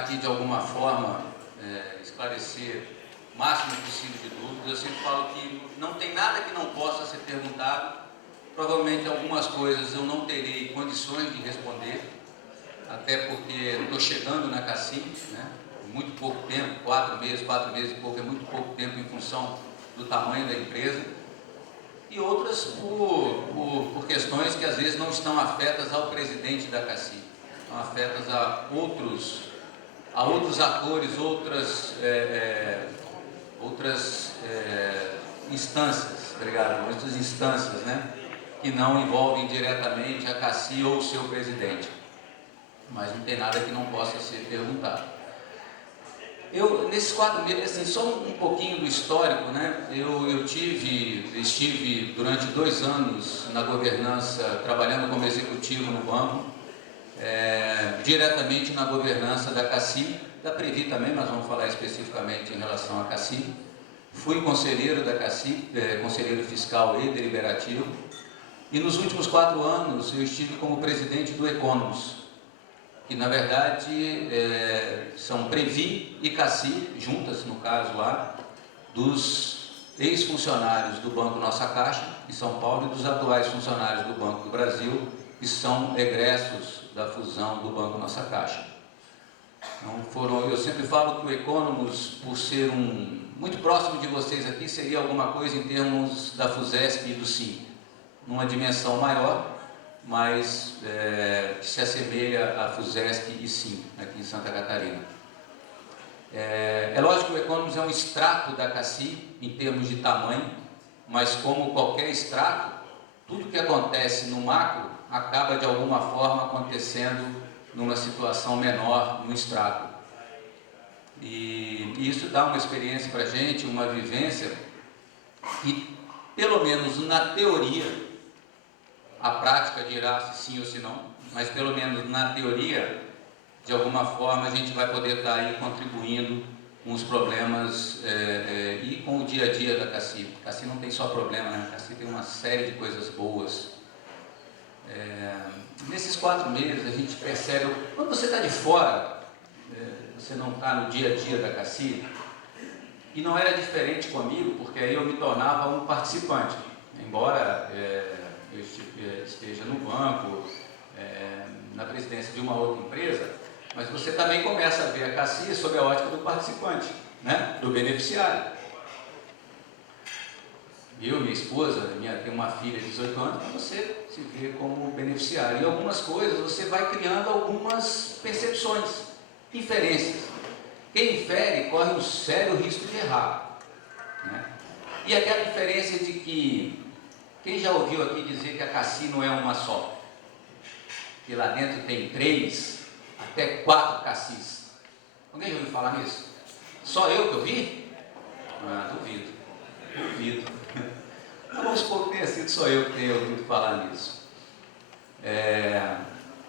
aqui de alguma forma esclarecer o máximo possível de dúvidas. Eu sempre falo que não tem nada que não possa ser perguntado. Provavelmente algumas coisas eu não terei condições de responder, até porque estou chegando na CACIM, né? Muito pouco tempo, 4 meses e pouco, é muito pouco tempo em função do tamanho da empresa, e outras por questões que às vezes não estão afetas ao presidente da CACIM, estão afetas a outros atores, outras instâncias, obrigado, outras instâncias, né, que não envolvem diretamente a CACIM ou o seu presidente, mas não tem nada que não possa ser perguntado. Nesses 4 meses, assim, só um pouquinho do histórico, né? Eu estive durante 2 anos na governança, trabalhando como executivo no banco, diretamente na governança da CACIM, da Previ também, nós vamos falar especificamente em relação à CACIM. Fui conselheiro da CACIM, conselheiro fiscal e deliberativo, e nos últimos 4 anos eu estive como presidente do Economos, que na verdade são Previ e CACIM, juntas no caso lá, dos ex-funcionários do Banco Nossa Caixa, em São Paulo, e dos atuais funcionários do Banco do Brasil, que são egressos da fusão do Banco Nossa Caixa. Então, eu sempre falo que o Economos, por ser muito próximo de vocês aqui, seria alguma coisa em termos da FUSESP e do SIM, numa dimensão maior, mas que se assemelha a FUSESP e SIM, aqui em Santa Catarina. É lógico que o Economos é um extrato da CACIM, em termos de tamanho, mas como qualquer extrato, tudo que acontece no macro acaba de alguma forma acontecendo numa situação menor no extrato. E isso dá uma experiência para a gente, uma vivência, que pelo menos na teoria, a prática dirá se sim ou se não, mas pelo menos na teoria, de alguma forma a gente vai poder estar aí contribuindo com os problemas e com o dia a dia da CACIM. A CACIM não tem só problema, né? A CACIM tem uma série de coisas boas. Nesses 4 meses a gente percebe, quando você está de fora, você não está no dia a dia da CACIM, e não era diferente comigo, porque aí eu me tornava um participante, embora eu esteja no banco, na presidência de uma outra empresa, mas você também começa a ver a CACIM sob a ótica do participante, né? Do beneficiário. Eu, minha esposa, tem uma filha de 18 anos, mas você se vê como beneficiário. E algumas coisas você vai criando algumas percepções, inferências. Quem infere corre um sério risco de errar, né? E aquela inferência de que, quem já ouviu aqui dizer que a CACIM não é uma só? Que lá dentro tem 3 até 4 CACIs. Alguém já ouviu falar nisso? Só eu que ouvi? Ah, duvido. Vamos supor que tenha sido só eu que tenha ouvido falar nisso.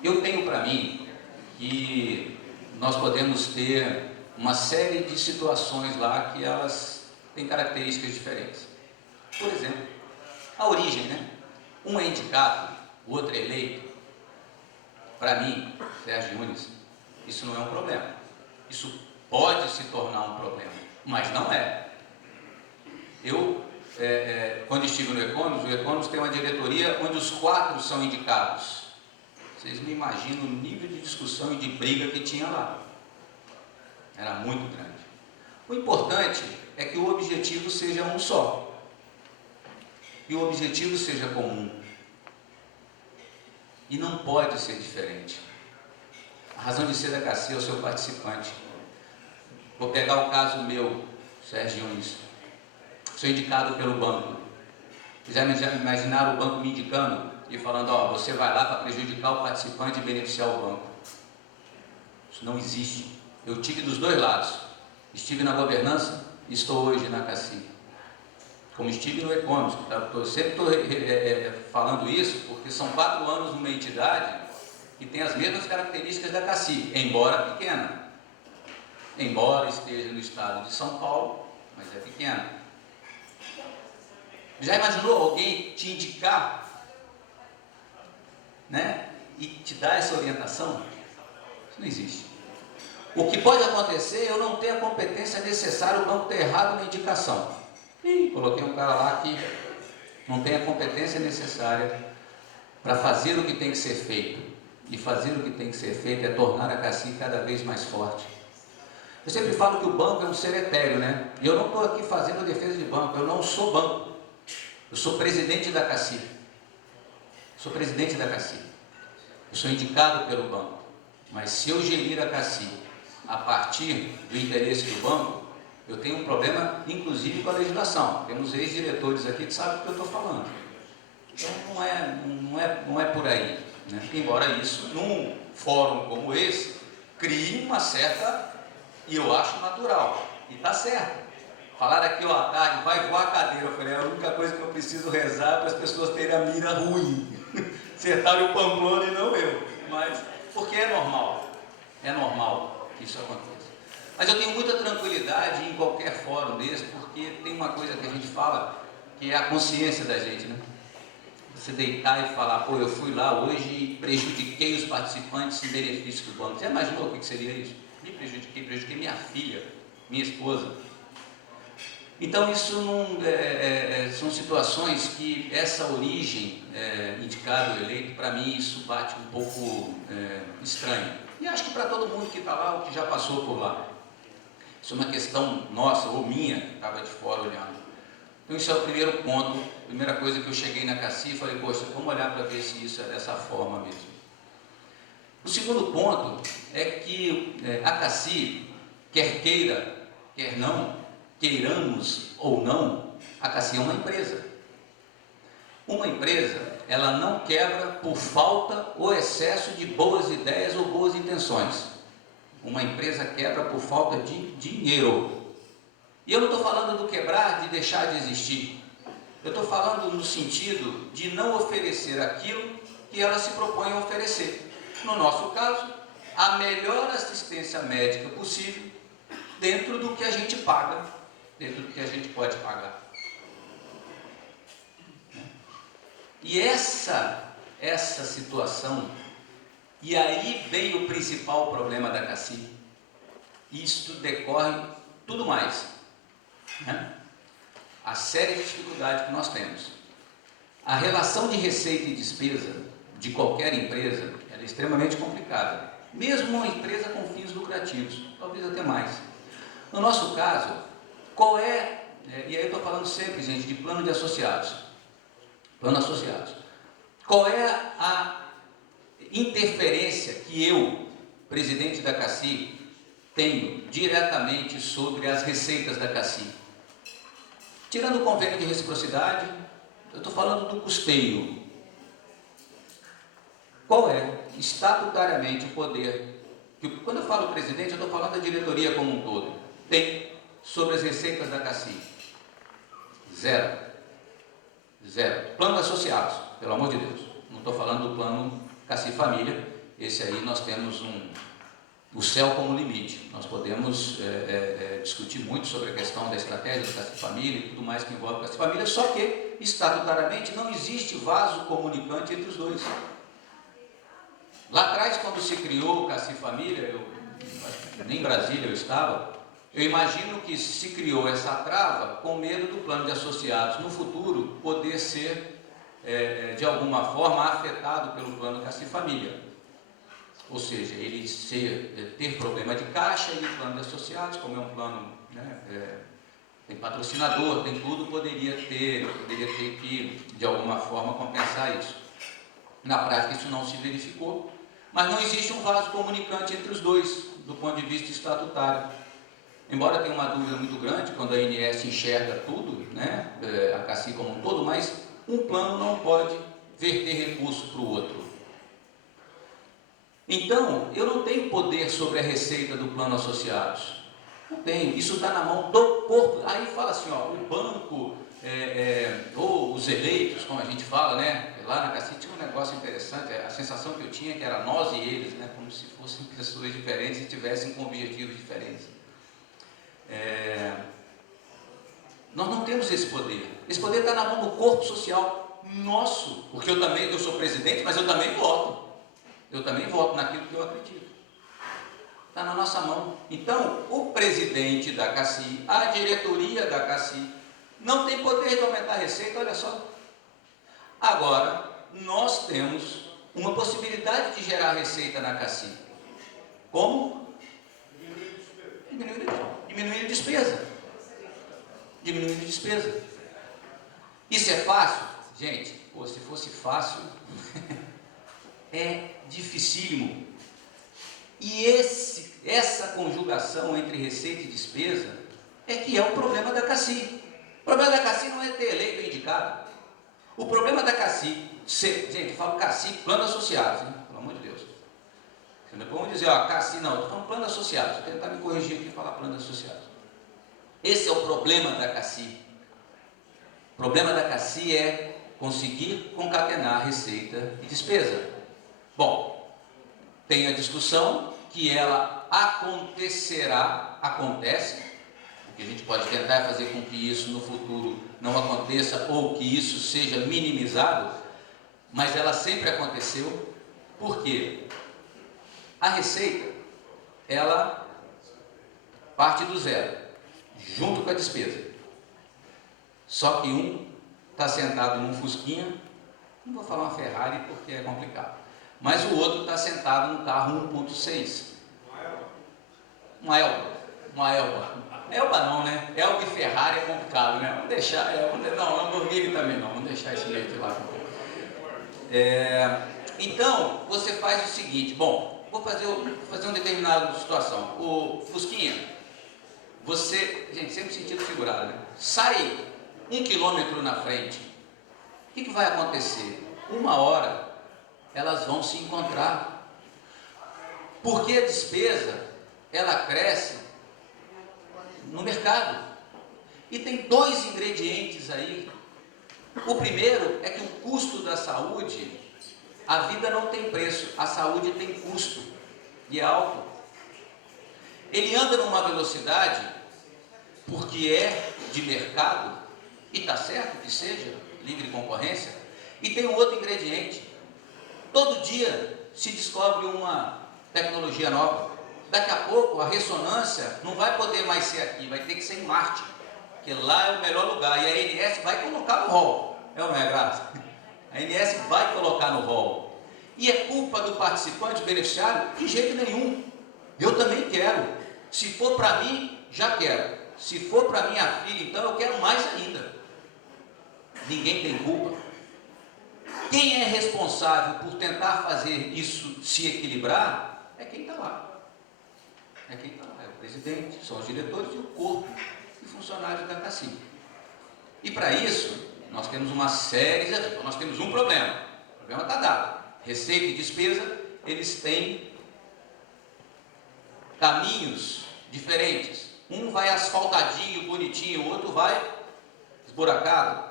Eu tenho para mim que nós podemos ter uma série de situações lá que elas têm características diferentes. Por exemplo, a origem, né? Um é indicado, o outro é eleito. Para mim, Sérgio Nunes, isso não é um problema. Isso pode se tornar um problema, mas não é. Quando estive no Economos, o Economos tem uma diretoria onde os 4 são indicados. Vocês me imaginam o nível de discussão e de briga que tinha lá. Era muito grande. O importante é que o objetivo seja um só. E o objetivo seja comum. E não pode ser diferente. A razão de ser da CACIM é o seu participante. Vou pegar o caso meu, Sérgio Nunes. Sou indicado pelo banco. Já imaginaram o banco me indicando e falando, ó, você vai lá para prejudicar o participante e beneficiar o banco. Isso não existe. Eu tive dos 2 lados. Estive na governança e estou hoje na CACIM. Como estive no Economos. Sempre estou falando isso porque são 4 anos numa entidade que tem as mesmas características da CACIM, embora pequena. Embora esteja no estado de São Paulo, mas é pequena. Já imaginou alguém te indicar, né, e te dar essa orientação? Isso não existe. O que pode acontecer é eu não ter a competência necessária, o banco ter errado na indicação. E coloquei um cara lá que não tem a competência necessária para fazer o que tem que ser feito. E fazer o que tem que ser feito é tornar a CACI cada vez mais forte. Eu sempre falo que o banco é um ser etéreo, né? E eu não estou aqui fazendo defesa de banco, eu não sou banco. Eu sou presidente da CACI. Sou presidente da CACI. Eu sou indicado pelo banco. Mas se eu gerir a CACI a partir do interesse do banco, eu tenho um problema, inclusive, com a legislação. Temos ex-diretores aqui que sabem do que eu estou falando. Então não é por aí, né? Embora isso, num fórum como esse, crie uma certa, e eu acho natural, e está certo. Falaram aqui, ó, à tarde, vai voar a cadeira. Eu falei, a única coisa que eu preciso rezar é para as pessoas terem a mira ruim. Acertaram o Pamplona e não eu. Mas, porque é normal que isso aconteça. Mas eu tenho muita tranquilidade em qualquer fórum desse, porque tem uma coisa que a gente fala, que é a consciência da gente, né? Você deitar e falar, pô, eu fui lá hoje e prejudiquei os participantes em benefício do banco. Você imaginou o que seria isso? Me prejudiquei minha filha, minha esposa. Então isso são situações que essa origem, indicado ou eleito, para mim isso bate um pouco estranho. E acho que para todo mundo que está lá ou que já passou por lá. Isso é uma questão nossa ou minha, que estava de fora olhando. Então isso é o primeiro ponto, a primeira coisa que eu cheguei na CACI e falei, poxa, vamos olhar para ver se isso é dessa forma mesmo. O segundo ponto é que a CACI, quer queira, quer não, queiramos ou não, a CACI é uma empresa. Uma empresa, ela não quebra por falta ou excesso de boas ideias ou boas intenções. Uma empresa quebra por falta de dinheiro. E eu não estou falando do quebrar, de deixar de existir. Eu estou falando no sentido de não oferecer aquilo que ela se propõe a oferecer. No nosso caso, a melhor assistência médica possível, dentro do que a gente paga, dentro do que a gente pode pagar. E essa situação, e aí vem o principal problema da CACI. Isto decorre tudo mais, né? A séria dificuldade que nós temos. A relação de receita e despesa de qualquer empresa ela é extremamente complicada. Mesmo uma empresa com fins lucrativos, talvez até mais. No nosso caso, qual é, e aí eu estou falando sempre, gente, de plano de associados. Plano associados. Qual é a interferência que eu, presidente da CACI, tenho diretamente sobre as receitas da CACI? Tirando o convênio de reciprocidade, eu estou falando do custeio. Qual é, estatutariamente, o poder? Quando eu falo presidente, eu estou falando da diretoria como um todo. Tem sobre as receitas da CACI? Zero. Plano de associados, pelo amor de Deus. Não estou falando do plano CACI Família. Esse aí nós temos o céu como limite. Nós podemos discutir muito sobre a questão da estratégia do CACI Família e tudo mais que envolve o CACI Família, só que, estatutariamente, não existe vaso comunicante entre os dois. Lá atrás, quando se criou o CACI Família, nem em Brasília eu estava, eu imagino que se criou essa trava com medo do plano de associados no futuro poder ser, de alguma forma, afetado pelo plano CACI Família. Ou seja, ele ter problema de caixa e o plano de associados, como é um plano, né, tem patrocinador, tem tudo, poderia ter que, de alguma forma, compensar isso. Na prática, isso não se verificou, mas não existe um vaso comunicante entre os dois, do ponto de vista estatutário. Embora tenha uma dúvida muito grande, quando a ANS enxerga tudo, né, a CACI como um todo, mas um plano não pode verter recurso para o outro. Então, eu não tenho poder sobre a receita do plano associados. Não tenho. Isso está na mão do corpo. Aí fala assim, ó, o banco, ou os eleitos, como a gente fala, né? Lá na CACI tinha um negócio interessante, a sensação que eu tinha que era nós e eles, né? Como se fossem pessoas diferentes e tivessem com objetivos diferentes. Nós não temos esse poder. Esse poder está na mão do corpo social nosso, porque eu sou presidente, mas eu também voto. Eu também voto naquilo que eu acredito. Está na nossa mão. Então, o presidente da CACI, a diretoria da CACI, não tem poder de aumentar a receita, olha só. Agora, nós temos uma possibilidade de gerar receita na CACI. Como? Diminuindo despesa. Diminuindo despesa. Isso é fácil? Gente, pô, se fosse fácil, é dificílimo. E essa conjugação entre receita e despesa é que é o problema da CACI. O problema da CACI não é ter eleito ou indicado. O problema da CACI, gente, eu falo CACI, plano associados, hein? Pelo amor de Deus. Vamos dizer, ó, CACI não, estou falando plano associado. Vou tentar me corrigir aqui e falar plano associado. Esse é o problema da CACI. O problema da CACI é conseguir concatenar receita e despesa. Bom, tem a discussão que ela acontece, o que a gente pode tentar fazer com que isso no futuro não aconteça ou que isso seja minimizado, mas ela sempre aconteceu. Por quê? A receita, ela parte do zero, junto com a despesa. Só que um está sentado num Fusquinha, não vou falar uma Ferrari porque é complicado, mas o outro está sentado num carro 1.6. Uma Elba. Elba não, né? Elba e Ferrari é complicado, né? Vamos deixar, não, Lamborghini também não, vamos deixar esse leite lá. Então, você faz o seguinte, bom, vou fazer uma determinada situação. O Fusquinha, você, gente, sempre sentido figurado, né? Sai 1 quilômetro na frente, o que vai acontecer? Uma hora, elas vão se encontrar, porque a despesa, ela cresce no mercado, e tem dois ingredientes aí. O primeiro é que o custo da saúde, a vida não tem preço, a saúde tem custo, e é alto. Ele anda numa velocidade, porque é de mercado, e está certo que seja livre concorrência, e tem um outro ingrediente. Todo dia se descobre uma tecnologia nova. Daqui a pouco a ressonância não vai poder mais ser aqui, vai ter que ser em Marte, porque lá é o melhor lugar, e a ANS vai colocar no rol. É ou não é, Graça? A ANS vai colocar no rol. E é culpa do participante, beneficiário? De jeito nenhum. Eu também quero. Se for para mim, já quero. Se for para minha filha, então eu quero mais ainda. Ninguém tem culpa. Quem é responsável por tentar fazer isso se equilibrar é quem está lá. É quem está lá, é o presidente, são os diretores e o corpo de funcionários da CACI. E para isso, nós temos uma série de desafios. Nós temos um problema. O problema está dado. Receita e despesa, eles têm caminhos diferentes. Um vai asfaltadinho, bonitinho, o outro vai esburacado.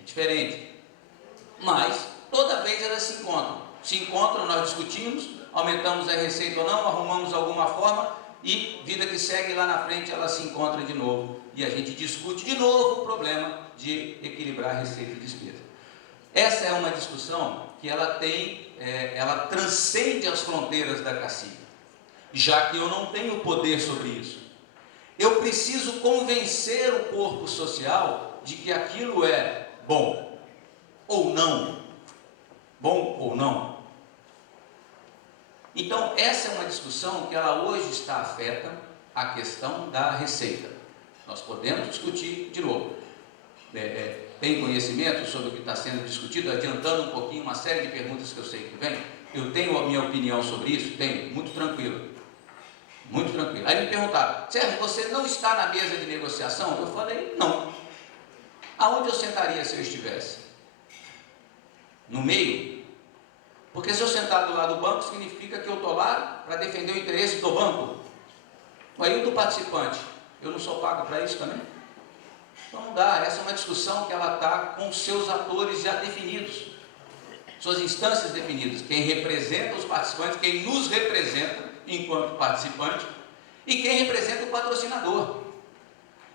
É diferente. Mas, toda vez elas se encontram. Se encontram, nós discutimos, aumentamos a receita ou não, arrumamos alguma forma e, vida que segue, lá na frente ela se encontra de novo. E a gente discute de novo o problema de equilibrar receita e despesa. Essa é uma discussão que ela transcende as fronteiras da CACI, já que eu não tenho poder sobre isso. Eu preciso convencer o corpo social de que aquilo é bom ou não. Bom ou não. Então, essa é uma discussão que ela hoje está afeta a questão da receita. Nós podemos discutir de novo. Tem conhecimento sobre o que está sendo discutido, adiantando um pouquinho uma série de perguntas que eu sei que vem. Eu tenho a minha opinião sobre isso? Tenho, muito tranquilo. Muito tranquilo. Aí me perguntaram, Sérgio, você não está na mesa de negociação? Eu falei, não. Aonde eu sentaria se eu estivesse? No meio? Porque se eu sentar do lado do banco, significa que eu estou lá para defender o interesse do banco. Aí do participante, eu não sou pago para isso também? Então não dá, essa é uma discussão que ela está com seus atores já definidos, suas instâncias definidas, quem representa os participantes, quem nos representa enquanto participante e quem representa o patrocinador.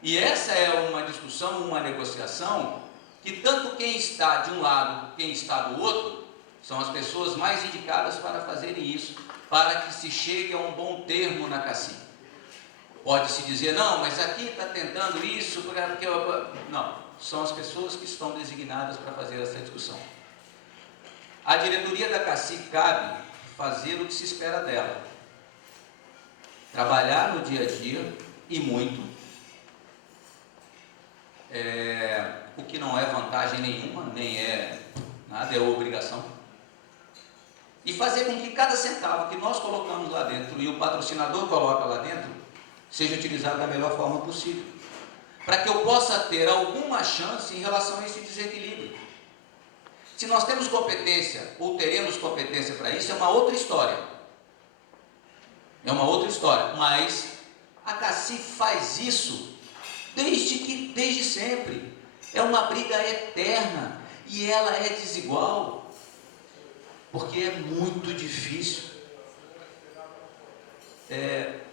E essa é uma discussão, uma negociação que tanto quem está de um lado, quem está do outro, são as pessoas mais indicadas para fazerem isso, para que se chegue a um bom termo na CACI. Pode-se dizer, não, mas aqui está tentando isso, porque não, são as pessoas que estão designadas para fazer essa discussão. A diretoria da CACI cabe fazer o que se espera dela, trabalhar no dia a dia e muito, o que não é vantagem nenhuma, nem é nada, é obrigação, e fazer com que cada centavo que nós colocamos lá dentro e o patrocinador coloca lá dentro seja utilizado da melhor forma possível, para que eu possa ter alguma chance em relação a esse desequilíbrio. Se nós temos competência ou teremos competência para isso, é uma outra história. É uma outra história, mas a CACI faz isso desde sempre. É uma briga eterna e ela é desigual, porque é muito difícil.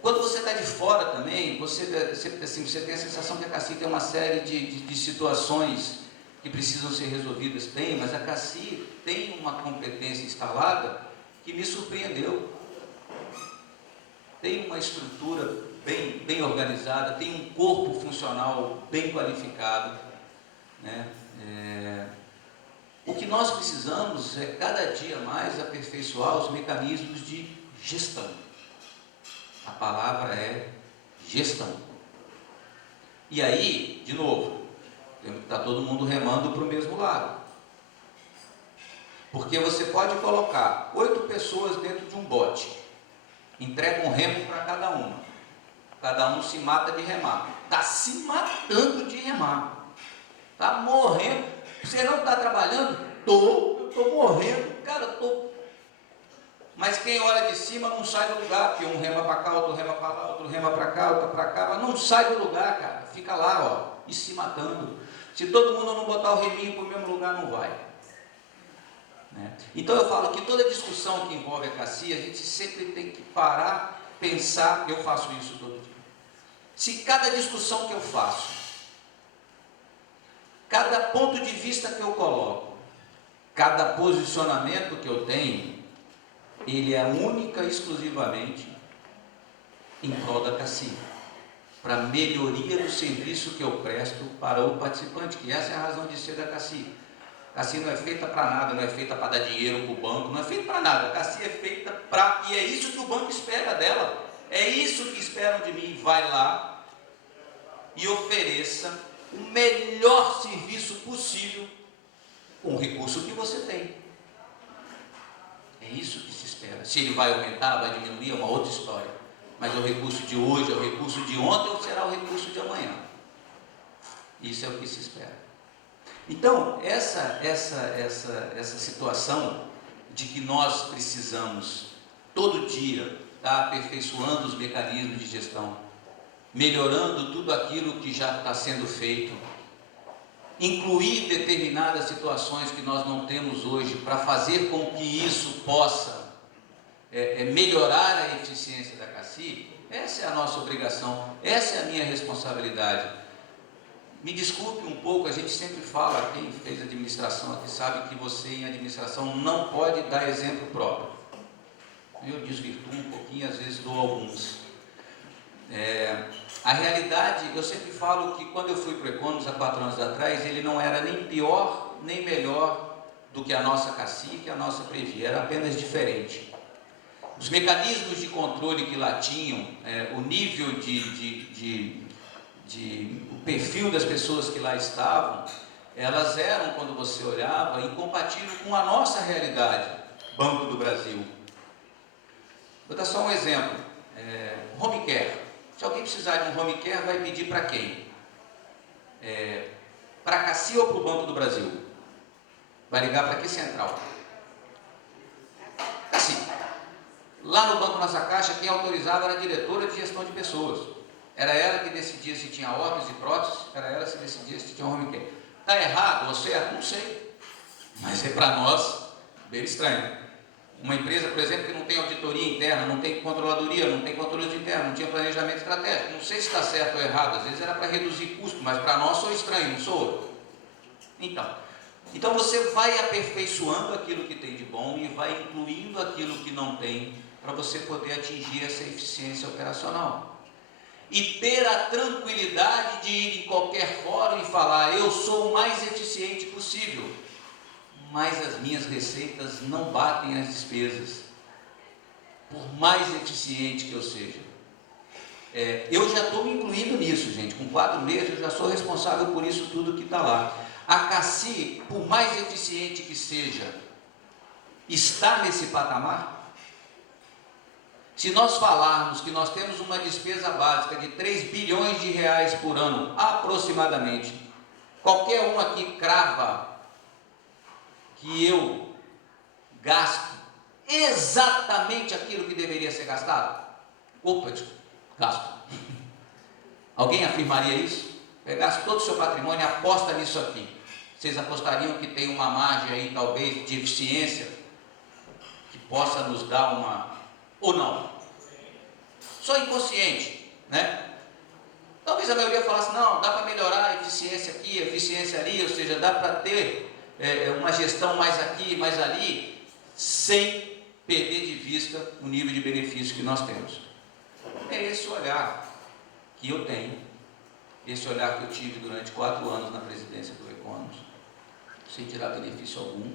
Quando você está de fora também, você tem a sensação que a CACI tem uma série de situações que precisam ser resolvidas. Tem, mas a CACI tem uma competência instalada que me surpreendeu. Tem uma estrutura bem organizada, tem um corpo funcional bem qualificado, né? O que nós precisamos é cada dia mais aperfeiçoar os mecanismos de gestão. A palavra é gestão. E aí, de novo, está todo mundo remando para o mesmo lado. Porque você pode colocar 8 pessoas dentro de um bote, entrega um remo para cada um se mata de remar. Está se matando de remar. Está morrendo. Você não está trabalhando? Eu estou morrendo. Cara, eu estou... Mas quem olha de cima não sai do lugar, porque um rema para cá, outro rema para lá, outro rema para cá, outro para cá, mas não sai do lugar, cara. Fica lá, ó, e se matando. Se todo mundo não botar o reminho para o mesmo lugar, não vai. Então eu falo que toda discussão que envolve a CACI, a gente sempre tem que parar, pensar. Eu faço isso todo dia. Se cada discussão que eu faço, cada ponto de vista que eu coloco, cada posicionamento que eu tenho, ele é única e exclusivamente em prol da CACI, para melhoria do serviço que eu presto para o participante, que essa é a razão de ser da CACI. A CACI não é feita para nada, não é feita para dar dinheiro para o banco, não é feita para nada. A CACI é feita para... E é isso que o banco espera dela. É isso que esperam de mim. Vai lá e ofereça o melhor serviço possível com o recurso que você tem. É isso que se espera. Se ele vai aumentar, vai diminuir, é uma outra história. Mas o recurso de hoje, é o recurso de ontem ou será o recurso de amanhã? Isso é o que se espera. Então, essa situação de que nós precisamos, todo dia, estar aperfeiçoando os mecanismos de gestão, melhorando tudo aquilo que já está sendo feito, incluir determinadas situações que nós não temos hoje, para fazer com que isso possa melhorar a eficiência da CACI, essa é a nossa obrigação, essa é a minha responsabilidade. Me desculpe um pouco, a gente sempre fala, quem fez administração aqui sabe que você em administração não pode dar exemplo próprio. Eu desvirtuo um pouquinho, às vezes dou alguns. A realidade, eu sempre falo que quando eu fui para o Economos há 4 anos atrás, ele não era nem pior, nem melhor do que a nossa CACI, que a nossa Previ, era apenas diferente. Os mecanismos de controle que lá tinham, o nível o perfil das pessoas que lá estavam, elas eram, quando você olhava, incompatíveis com a nossa realidade, Banco do Brasil. Vou dar só um exemplo, home care. Se alguém precisar de um home care, vai pedir para quem? Para a CACI ou para o Banco do Brasil? Vai ligar para que central? CACI. Lá no Banco Nossa Caixa, quem autorizava era a diretora de gestão de pessoas. Era ela que decidia se tinha órtese e prótese, era ela que decidia se tinha home care. Está errado ou certo? Não sei. Mas é para nós bem estranho. Uma empresa, por exemplo, que não tem auditoria interna, não tem controladoria, não tem controle interno, não tinha planejamento estratégico. Não sei se está certo ou errado, às vezes era para reduzir custo, mas para nós sou estranho, não sou? Então você vai aperfeiçoando aquilo que tem de bom e vai incluindo aquilo que não tem para você poder atingir essa eficiência operacional. E ter a tranquilidade de ir em qualquer fórum e falar: eu sou o mais eficiente possível, mas as minhas receitas não batem as despesas, por mais eficiente que eu seja. Eu já estou me incluindo nisso, gente. Com 4 meses eu já sou responsável por isso tudo que está lá. A CACI, por mais eficiente que seja, está nesse patamar? Se nós falarmos que nós temos uma despesa básica de 3 bilhões de reais por ano, aproximadamente, qualquer um aqui crava que eu gasto exatamente aquilo que deveria ser gastado? Opa, gasto. Alguém afirmaria isso? Pegasse todo o seu patrimônio e aposta nisso aqui. Vocês apostariam que tem uma margem aí, talvez, de eficiência, que possa nos dar uma... ou não? Só inconsciente, né? Talvez a maioria falasse: não, dá para melhorar a eficiência aqui, a eficiência ali, ou seja, dá para ter uma gestão mais aqui, mais ali, sem perder de vista o nível de benefício que nós temos. É esse olhar que eu tenho, esse olhar que eu tive durante 4 anos na presidência do Economos, sem tirar benefício algum,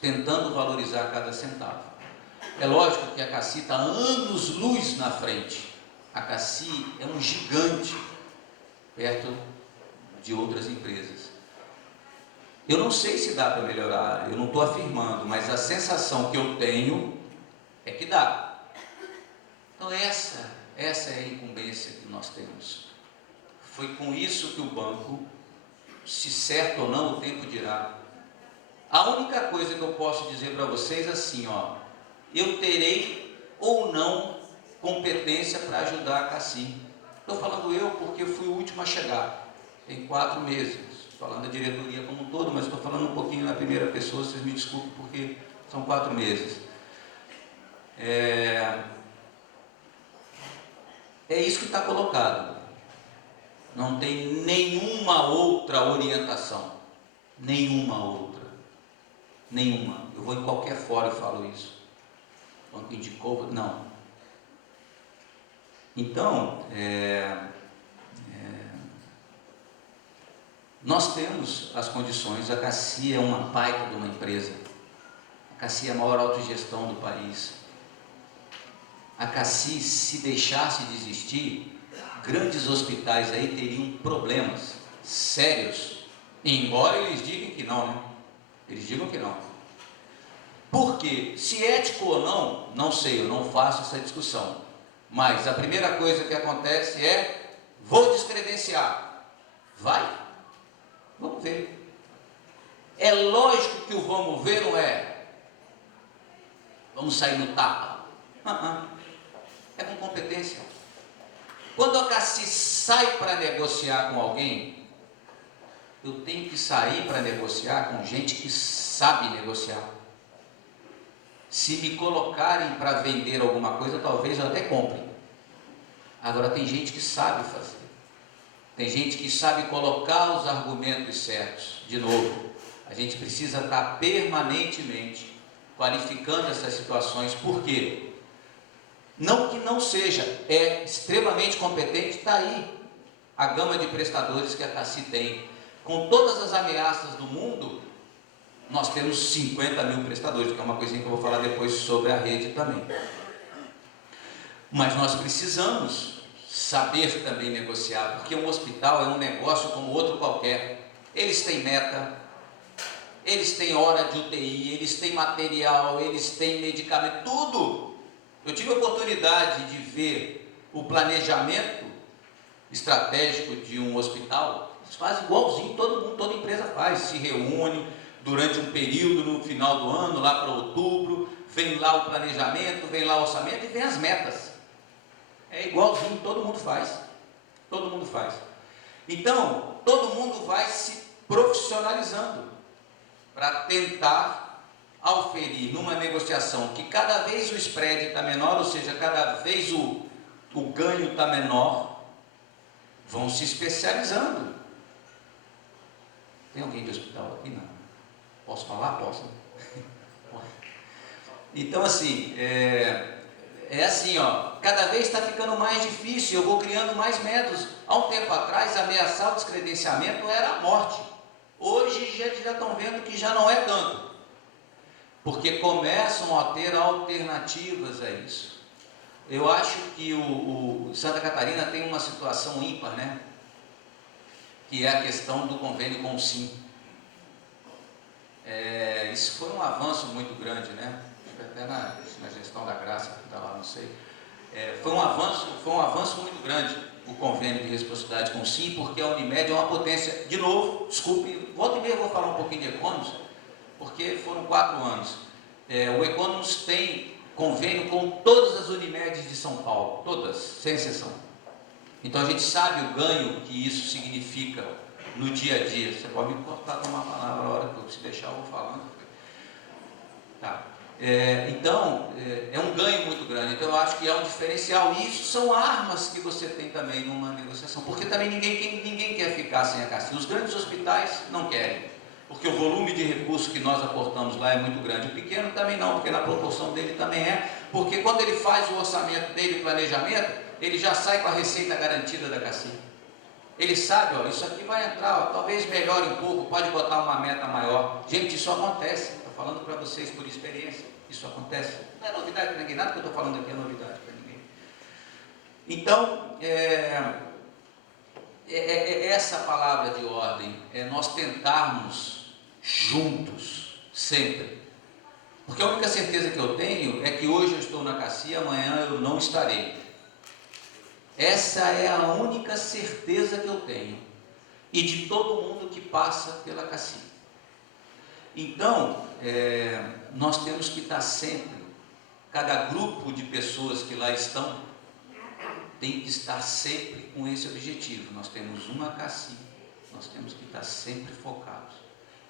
tentando valorizar cada centavo. É lógico que a CACI está anos-luz na frente. A CACI é um gigante perto de outras empresas. Eu não sei se dá para melhorar, eu não estou afirmando, mas a sensação que eu tenho é que dá. Então essa é a incumbência que nós temos. Foi com isso que o banco, se certo ou não, o tempo dirá. A única coisa que eu posso dizer para vocês assim, eu terei ou não competência para ajudar a CACI. Estou falando eu porque fui o último a chegar, tem 4 meses, falando da diretoria como um todo, mas estou falando um pouquinho na primeira pessoa, vocês me desculpem porque são 4 meses. É isso que está colocado. Não tem nenhuma outra orientação. Nenhuma outra. Nenhuma. Eu vou em qualquer fórum e falo isso. O banco indicou, não. Então, nós temos as condições. A CACI é uma baita de uma empresa. A CACI é a maior autogestão do país. A CACI, se deixasse de existir, grandes hospitais aí teriam problemas sérios, embora eles digam que não, né? Eles digam que não. Por quê? Se ético ou não, não sei, eu não faço essa discussão. Mas a primeira coisa que acontece é: vou descredenciar. Vai? Vamos ver. É lógico que o vamos ver não é vamos sair no tapa. É com competência. Quando a CACI sai para negociar com alguém, eu tenho que sair para negociar com gente que sabe negociar. Se me colocarem para vender alguma coisa, talvez eu até compre. Agora tem gente que sabe fazer. Tem gente que sabe colocar os argumentos certos. De novo, a gente precisa estar permanentemente qualificando essas situações. Por quê? Não que não seja, é extremamente competente, está aí a gama de prestadores que a CACI tem. Com todas as ameaças do mundo, nós temos 50 mil prestadores, que é uma coisinha que eu vou falar depois sobre a rede também. Mas nós precisamos saber também negociar, porque um hospital é um negócio como outro qualquer. Eles têm meta, eles têm hora de UTI, eles têm material, eles têm medicamento, tudo. Eu tive a oportunidade de ver o planejamento estratégico de um hospital. Eles fazem igualzinho, todo mundo, toda empresa faz, se reúne durante um período no final do ano, lá para outubro, vem lá o planejamento, vem lá o orçamento e vem as metas. É igualzinho, todo mundo faz. Todo mundo faz. Então, todo mundo vai se profissionalizando para tentar auferir numa negociação que cada vez o spread está menor, ou seja, cada vez o ganho está menor, vão se especializando. Tem alguém de hospital aqui? Não. Posso falar? Posso. Então, assim, assim, ó, cada vez está ficando mais difícil, eu vou criando mais métodos. Há um tempo atrás, ameaçar o descredenciamento era a morte. Hoje já estão vendo que já não é tanto, porque começam a ter alternativas a isso. Eu acho que o Santa Catarina tem uma situação ímpar, né? Que é a questão do convênio com o SIM. Isso foi um avanço muito grande, né? Até na gestão da Graça, que está lá, não sei. Foi um avanço muito grande o convênio de reciprocidade com o SIM, porque a Unimed é uma potência. De novo, desculpe, volta e meia eu vou falar um pouquinho de Economos, porque foram 4 anos. O Economos tem convênio com todas as Unimedes de São Paulo, todas, sem exceção. Então a gente sabe o ganho que isso significa no dia a dia. Você pode me cortar, tomar a palavra a hora que eu se deixar, eu vou falando. Tá. Então, é um ganho muito grande. Então eu acho que é um diferencial. E isso são armas que você tem também numa negociação. Porque também ninguém quer ficar sem a CACI. Os grandes hospitais não querem, porque o volume de recursos que nós aportamos lá é muito grande. O pequeno também não, porque na proporção dele também é. Porque quando ele faz o orçamento dele, o planejamento, ele já sai com a receita garantida da CACI. Ele sabe, ó, isso aqui vai entrar, ó, talvez melhore um pouco, pode botar uma meta maior. Gente, isso acontece. Estou falando para vocês por experiência. Isso acontece. Não é novidade para ninguém, nada que eu estou falando aqui é novidade para ninguém. Então, essa palavra de ordem, nós tentarmos juntos, sempre. Porque a única certeza que eu tenho é que hoje eu estou na CACI, amanhã eu não estarei. Essa é a única certeza que eu tenho. E de todo mundo que passa pela CACI. Então, nós temos que estar sempre, cada grupo de pessoas que lá estão, tem que estar sempre com esse objetivo. Nós temos uma CACI, nós temos que estar sempre focados.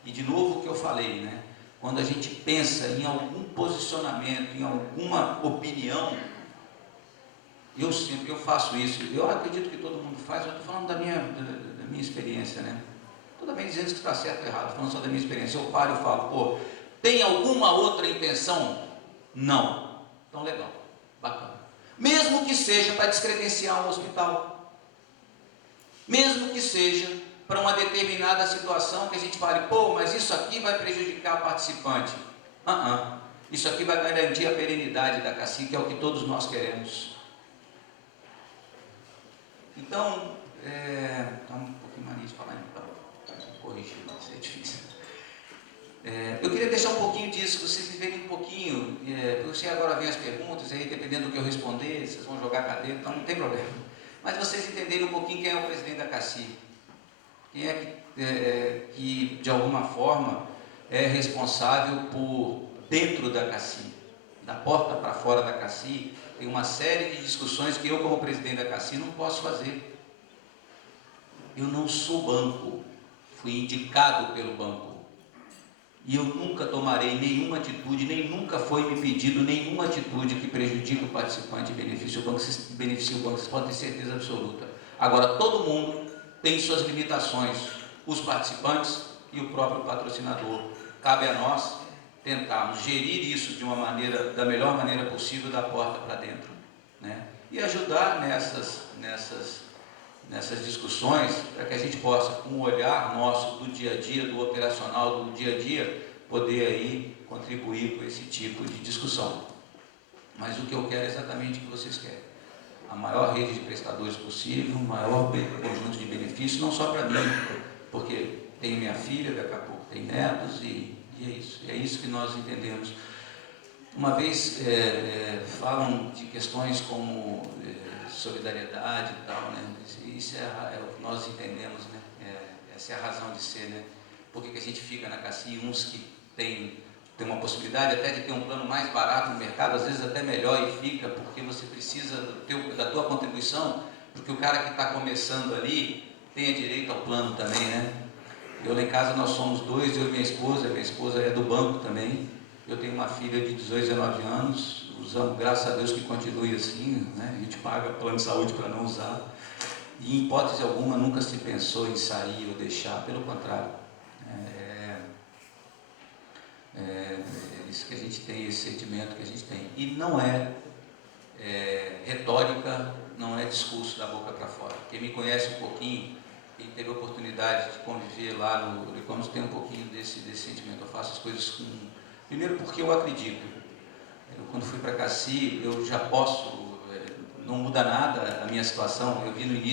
E de novo o que eu falei, né? Quando a gente pensa em algum posicionamento, em alguma opinião, eu faço isso. Eu acredito que todo mundo faz, eu estou falando da minha experiência, né? Tudo bem dizendo que está certo ou errado, falando só da minha experiência. Eu paro e falo, pô, tem alguma outra intenção? Não. Então legal, bacana. Mesmo que seja para descredenciar um hospital, mesmo que seja para uma determinada situação que a gente fale, pô, mas isso aqui vai prejudicar o participante. Isso aqui vai garantir a perenidade da CACI, que é o que todos nós queremos. Então, está um pouquinho mais de falar, então, corrigir, isso é difícil. Eu queria deixar um pouquinho disso, vocês viverem um pouquinho, você agora vem as perguntas, aí dependendo do que eu responder, vocês vão jogar cadeira, então não tem problema. Mas vocês entenderem um pouquinho quem é o presidente da CACI, quem é que de alguma forma é responsável por, dentro da CACI, da porta para fora da CACI, tem uma série de discussões que eu, como presidente da CACI, não posso fazer. Eu não sou banco, fui indicado pelo banco. E eu nunca tomarei nenhuma atitude, nem nunca foi me pedido nenhuma atitude que prejudique o participante e beneficie o banco, vocês podem ter certeza absoluta. Agora, todo mundo tem suas limitações, os participantes e o próprio patrocinador. Cabe a nós tentarmos gerir isso de uma maneira, da melhor maneira possível, da porta para dentro, né? E ajudar nessas discussões, para que a gente possa, com o olhar nosso do dia a dia, do operacional, do dia a dia, poder aí contribuir com esse tipo de discussão. Mas o que eu quero é exatamente o que vocês querem. A maior rede de prestadores possível, o maior conjunto de benefícios, não só para mim, porque tenho minha filha, daqui a pouco tem netos, e é isso. É isso que nós entendemos. Uma vez falam de questões como solidariedade e tal, né? Isso é o que nós entendemos, né? Essa é a razão de ser, né? Por que a gente fica na CACI? Uns que tem uma possibilidade até de ter um plano mais barato no mercado, às vezes até melhor, e fica porque você precisa da tua contribuição, porque o cara que está começando ali tenha direito ao plano também, né? Eu lá em casa nós somos 2, eu e minha esposa é do banco também. Eu tenho uma filha de 18, 19 anos, usamos, graças a Deus que continue assim, né? A gente paga plano de saúde para não usar. E em hipótese alguma nunca se pensou em sair ou deixar, pelo contrário. vezes que a gente tem esse sentimento que a gente tem. E não é, retórica, não é discurso da boca para fora. Quem me conhece um pouquinho, quem teve a oportunidade de conviver lá no e-commerce, tem um pouquinho desse sentimento. Eu faço as coisas com... Primeiro porque eu acredito. Eu, quando fui para Cassi, eu já posso... não muda nada a minha situação. Eu vi no início